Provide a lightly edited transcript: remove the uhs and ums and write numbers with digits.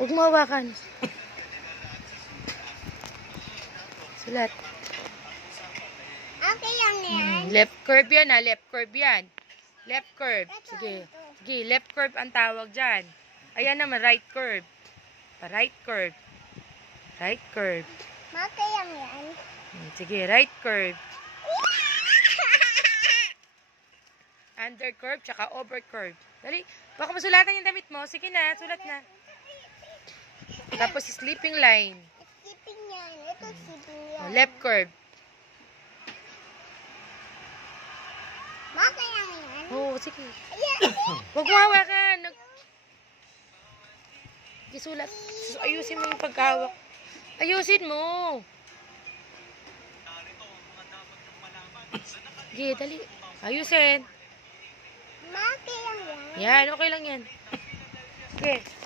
Huwag mo hawakan. Sulat. Okay lang yan. Left curve yan ha. Left curve yan. Left curve. Sige. Sige. Left curve ang tawag dyan. Ayan naman. Right curve. Right curve. Right curve. Okay lang yan. Sige. Right curve. Under curve. Tsaka over curve. Dali. Baka masulatan yung damit mo. Sige na. Sulat na. Tapos sleeping line. Sleeping yan. Ito sleeping yan. Left curve. Okay lang yan. Oo, sige. Ayan. Huwag mo hawakan. Isulat. Ayusin mo yung pagkawak. Ayusin mo. Sige, dali. Ayusin. Okay lang yan. Yan, okay lang yan. Sige.